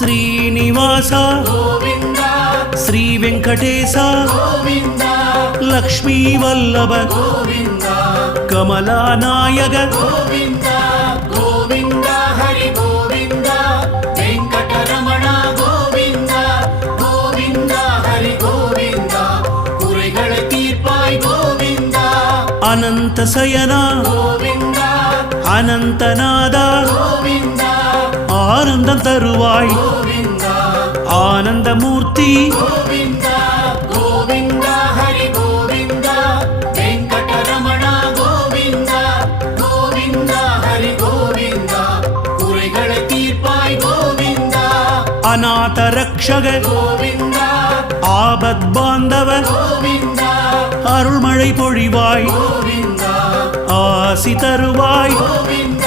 శ్రీనివాస గోవింద శ్రీ వెంకటేశ గోవింద లక్ష్మీ వల్లభ గోవింద కమలానాయక గోవింద గోవింద హరి గోవింద వెంకటరమణ గోవింద గోవింద హరి గోవింద குறைகளை தீர்ப்பாய் கோவிந்த అనంత శయన கோவிந்த అనంతనాద கோவிந்த ஆனந்தம் தருவாய் கோவிந்த ஆனந்தமூர்த்தி கோவிந்த கோவிந்த ஹரி கோவிந்த வெங்கடரமண கோவிந்த கோவிந்த ஹரி கோவிந்த குறைகளை தீர்ப்பாய் கோவிந்த அநாத ரக்ஷக கோவிந்த ஆபத் பாந்தவ கோவிந்த அருள்மழை பொழிவாய் கோவிந்த ஆசி தருவாய் கோவிந்த